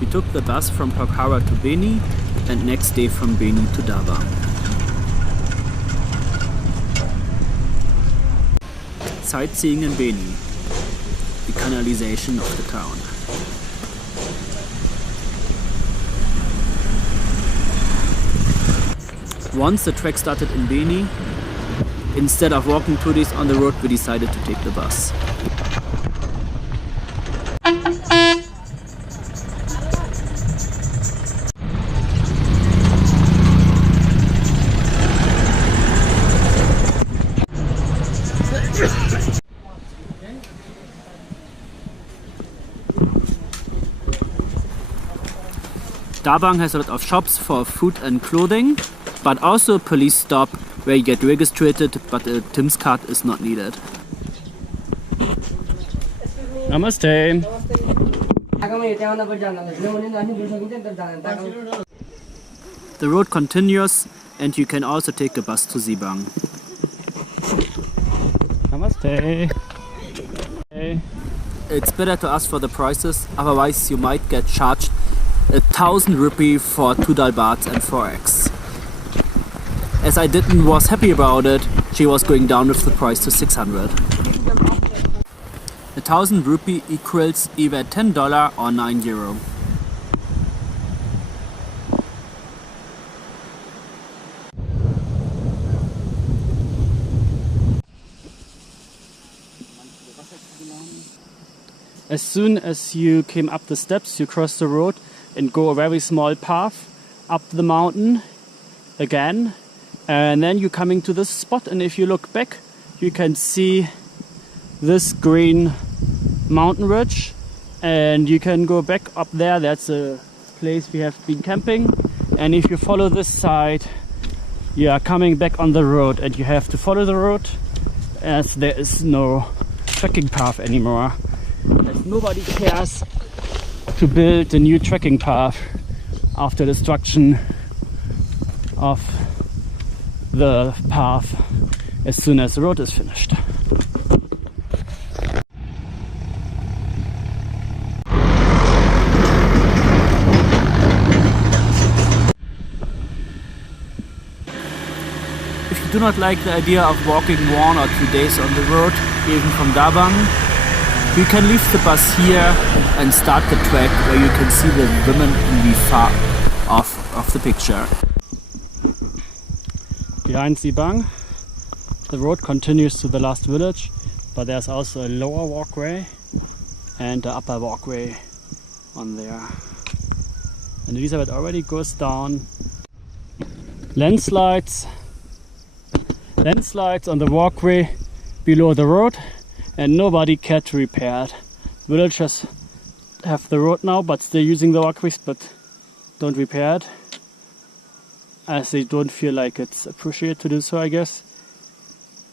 We took the bus from Pokhara to Beni and next day from Beni to Darbang. Sightseeing in Beni, the canalization of the town. Once the trek started in Beni, instead of walking 2 days on the road, we decided to take the bus. Darbang has a lot of shops for food and clothing, but also a police stop where you get registered, but a TIMS card is not needed. Namaste. The road continues and you can also take a bus to Dhorpatan. Namaste. Hey. It's better to ask for the prices, otherwise you might get charged 1,000 rupee for 2 dal bahts and 4 eggs. As I was happy about it, she was going down with the price to 600. 1,000 rupee equals either $10 or €9. As soon as you came up the steps, you cross the road and go a very small path up the mountain again, and then you're coming to this spot, and if you look back you can see this green mountain ridge, and you can go back up there. That's a place we have been camping, and if you follow this side you are coming back on the road, and you have to follow the road as there is no trekking path anymore, as nobody cares to build a new trekking path after destruction of the path as soon as the road is finished. If you do not like the idea of walking 1 or 2 days on the road, even from Darbang, you can leave the bus here and start the trek where you can see the women in the far off of the picture. Behind Darbang, the road continues to the last village, but there's also a lower walkway and an upper walkway on there. And Elizabeth already goes down. Landslides on the walkway below the road, and nobody cared to repair it. Villagers have the road now, but still using the walkways, but don't repair it, as they don't feel like it's appropriate to do so, I guess.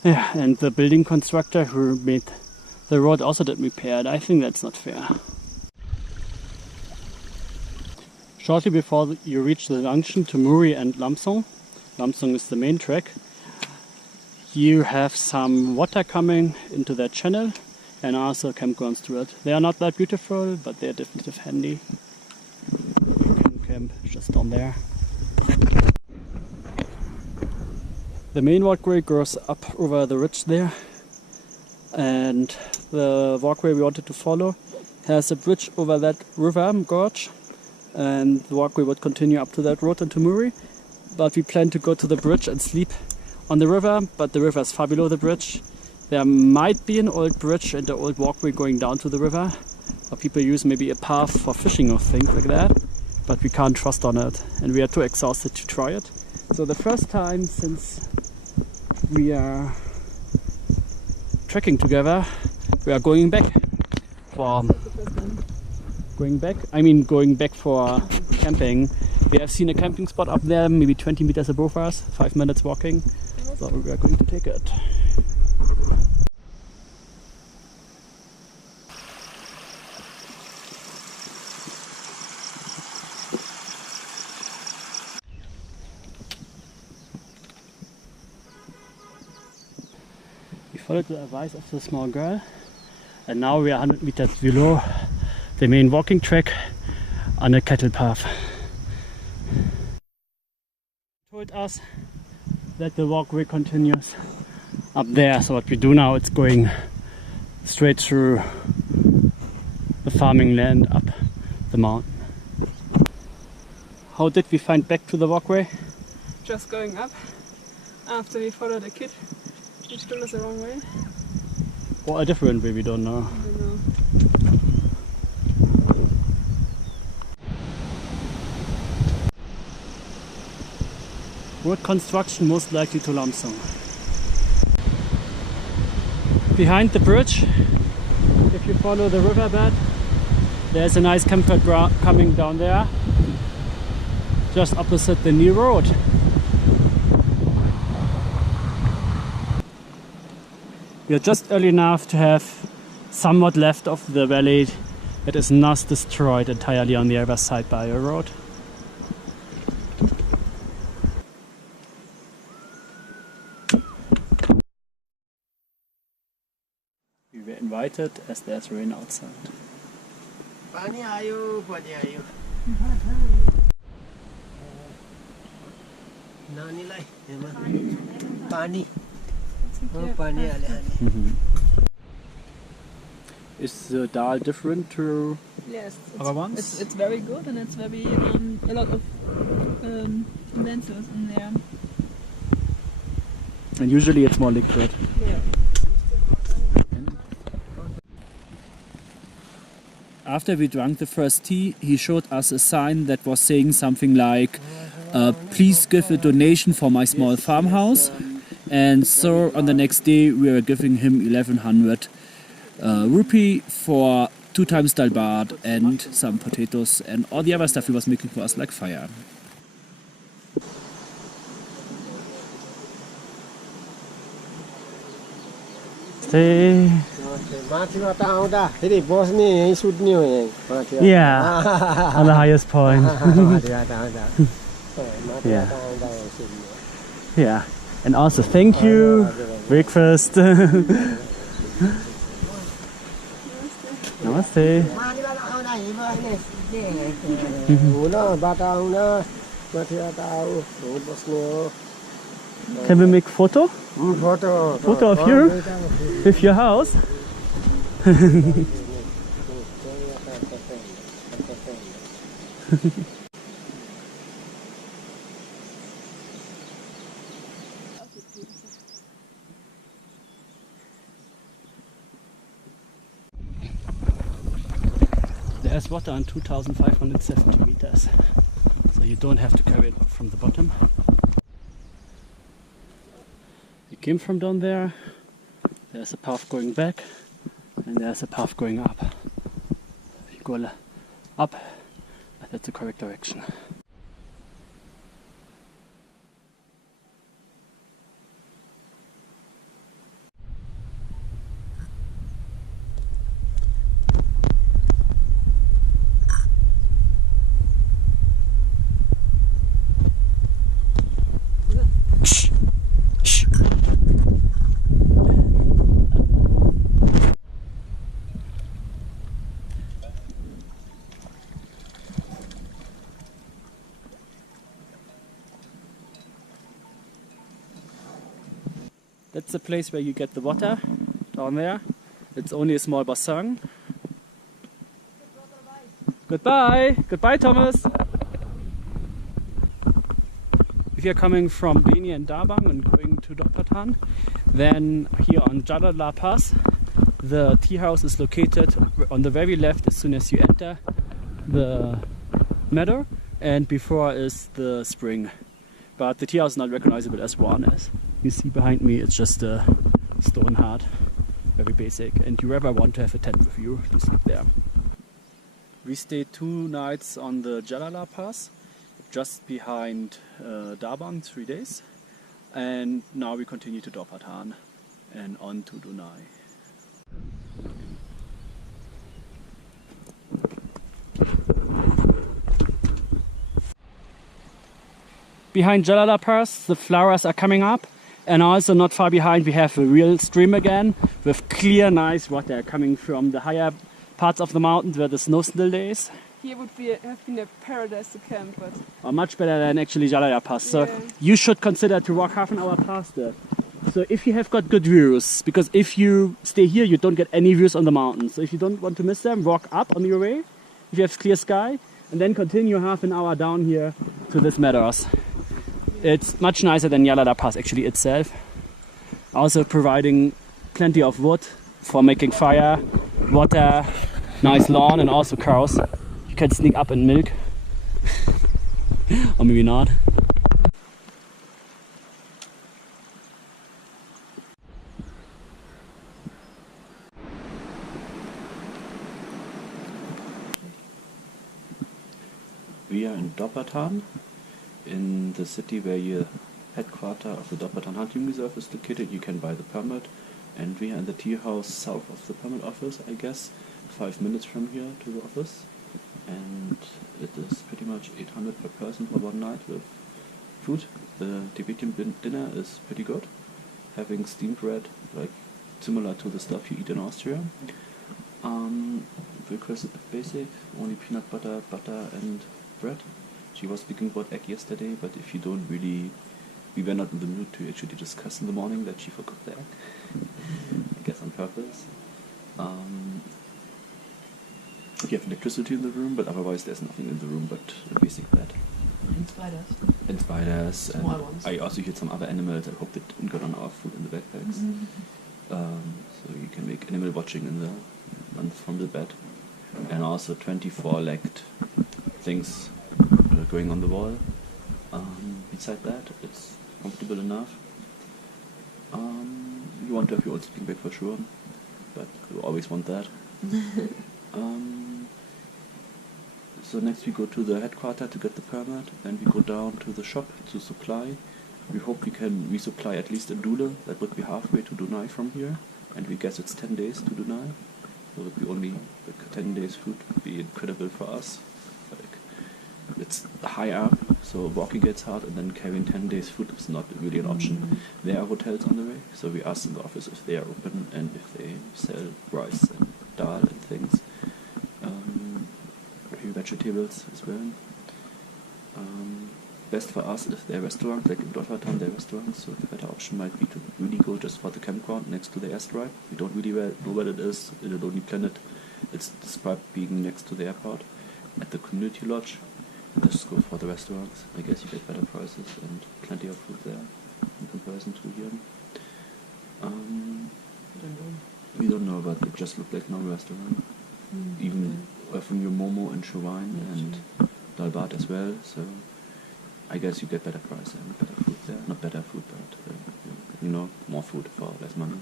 Yeah, and the building constructor who made the road also didn't repair it. I think that's not fair. Shortly before you reach the junction to Muri and Lamsong is the main track, you have some water coming into that channel and also campgrounds to it. They are not that beautiful, but they are definitely handy. You can camp just down there. The main walkway goes up over the ridge there, and the walkway we wanted to follow has a bridge over that river gorge, and the walkway would continue up to that road and to Muri, but we plan to go to the bridge and sleep on the river, but the river is far below the bridge. There might be an old bridge and an old walkway going down to the river, or people use maybe a path for fishing or things like that, but we can't trust on it, and we are too exhausted to try it. So the first time since we are trekking together, we are going back for camping. We have seen a camping spot up there, maybe 20 meters above us, 5 minutes walking. So we are going to take it. We followed the advice of the small girl, and now we are 100 meters below the main walking track Untitled path. Told us that the walkway continues up there, so what we do now, it's going straight through the farming land up the mountain. How did we find back to the walkway? Just going up after we followed a kid which took us the wrong way. Or a different way, we don't know. I don't know. Road construction most likely to Lamsong. Behind the bridge, if you follow the riverbed, there's a nice campsite coming down there, just opposite the new road. We are just early enough to have somewhat left of the valley that is not destroyed entirely on the other side by a road. We were invited as there's rain outside. Beni, ayo, Beni, ayo. Nani lai, Beni. Oh, Beni, Is the dal different to Yes, other ones? it's very good, and it's very a lot of condensers in there. And usually it's more liquid. Yeah. After we drank the first tea, he showed us a sign that was saying something like, please give a donation for my small farmhouse. And so on the next day we were giving him 1100 rupee for 2 times dal bhat and some potatoes and all the other stuff he was making for us, like fire. Stay. Yeah, on the highest point. Yeah. Yeah. And also thank you, breakfast. Namaste. Can we make photo? Photo of you with your house? There's water on 2,570 meters, so you don't have to carry it from the bottom. We came from down there, there's a path going back, and there's a path going up. If you go up, that's the correct direction. That's the place where you get the water, down there. It's only a small basang. Goodbye! Goodbye, Thomas! If you're coming from Beni and Darbang and going to Dhorpatan, then here on Jalala Pass, the tea house is located on the very left as soon as you enter the meadow, and before is the spring. But the tea house is not recognizable as one, as you see behind me. It's just a stone hut, very basic, and you ever want to have a tent with you, you sleep there. We stayed 2 nights on the Jalala Pass, just behind Darbang, 3 days, and now we continue to Dhorpatan and on to Dunai. Behind Jalala Pass, the flowers are coming up, and also not far behind we have a real stream again with clear, nice water coming from the higher parts of the mountains where the snow still is. here would have been a paradise to camp, but Or much better than actually Jalaya Pass. So Yeah. you should consider to walk half an hour past it. So if you have got good views, because if you stay here, you don't get any views on the mountains. So if you don't want to miss them, walk up on your way, if you have clear sky, and then continue half an hour down here to this meadows. It's much nicer than Yalada Pass actually itself. Also providing plenty of wood for making fire, water, nice lawn, and also cows. You can sneak up and milk. Or maybe not. We are in Dhorpatan, in the city where your headquarter of the Dhorpatan Hunting Reserve is located. You can buy the permit, and we are in the tea house south of the permit office, I guess, 5 minutes from here to the office. And it is pretty much 800 per person for one night with food. The Tibetan dinner is pretty good, having steamed bread, like similar to the stuff you eat in Austria. Breakfast is basic, only peanut butter, and bread. She was speaking about egg yesterday, but if you don't really, we were not in the mood to actually discuss in the morning that she forgot the egg. I guess on purpose. You have electricity in the room, but otherwise there's nothing in the room but a basic bed. And spiders. And spiders. Small ones. I also heard some other animals. I hope they didn't get on our food in the backpacks. So you can make animal watching from the bed. And also 24-legged things going on the wall. Beside that, it's comfortable enough. You want to have your own sleeping bag for sure, but you always want that. So next we go to the headquarters to get the permit, then we go down to the shop to supply. We hope we can resupply at least a doula. That would be halfway to Dunai from here, and we guess it's 10 days to Dunai. So it would be only like 10 days food would be incredible for us. Like, it's high up, so walking gets hard, and then carrying 10 days food is not really an option. There are hotels on the way, so we asked in the office if they are open and if they sell rice and dal and things. Vegetables as well. Best for us if they're restaurants, like in Dhorpatan they're restaurants, so the better option might be to really go just for the campground next to the airstrip. We don't really know where it is in a lonely planet. It's described being next to the airport. At the community lodge, just go for the restaurants. I guess you get better prices and plenty of food there in comparison to here. We don't know, but it just looked like no restaurant. Even from your Momo and Shavine and Dalbat as well, so I guess you get better price and better food there. Not better food, but more food for less money.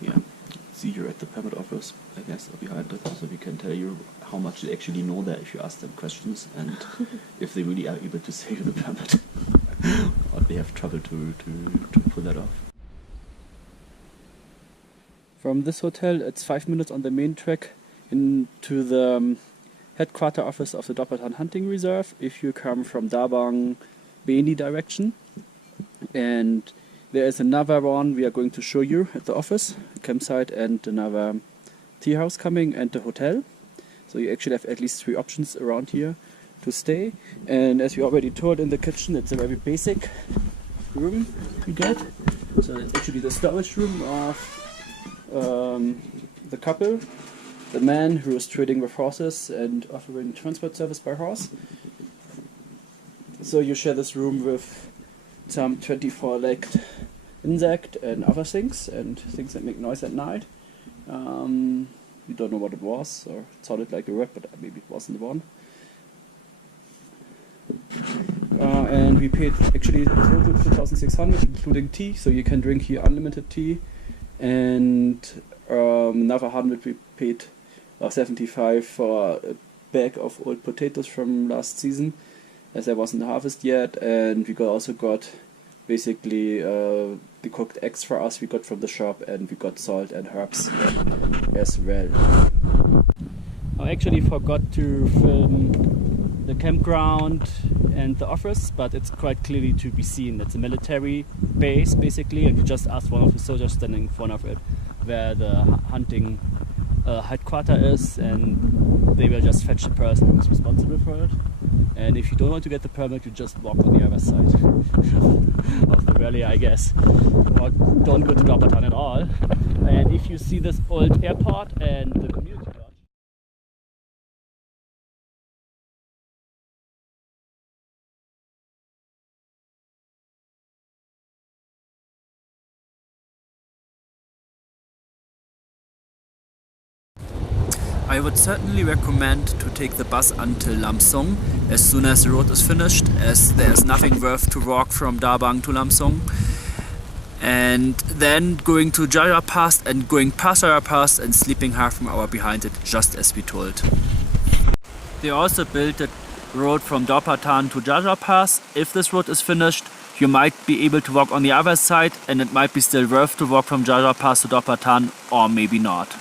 Yeah, see you at the permit office, I guess, or behind it, so we can tell you how much they actually know there if you ask them questions, and if they really are able to sell you the permit, or they have trouble to pull that off. From this hotel, it's 5 minutes on the main track into the headquarter office of the Dhorpatan Hunting Reserve if you come from Darbang, Beni direction. And there is another one we are going to show you at the office, campsite, and another tea house coming, and the hotel. So you actually have at least 3 options around here to stay. And as we already told in the kitchen, it's a very basic room you get. So it's actually the storage room of the couple, the man who is trading with horses and offering transport service by horse. So you share this room with some 24-legged insect and other things, and things that make noise at night. We don't know what it was, or it sounded like a rap, but maybe it wasn't the one. And we paid actually total 2,600, including tea, so you can drink here unlimited tea. And another 100 we paid 75 for a bag of old potatoes from last season, as there wasn't harvest yet. And we also got basically the cooked eggs for us we got from the shop, and we got salt and herbs as well. I actually forgot to film the campground and the office, but it's quite clearly to be seen. It's a military base basically, and you just asked one of the soldiers standing in front of it where the hunting headquarter is, and they will just fetch the person who is responsible for it. And if you don't want to get the permit, you just walk on the other side of the valley, I guess, or don't go to Dhorpatan at all. And if you see this old airport and the community lodge, I would certainly recommend to take the bus until Lamsong as soon as the road is finished, as there's nothing worth to walk from Darbang to Lamsong. And then going to Jara Pass and going past Jara Pass and sleeping half an hour behind it, just as we told. They also built a road from Dhorpatan to Jara Pass. If this road is finished, you might be able to walk on the other side, and it might be still worth to walk from Jara Pass to Dhorpatan, or maybe not.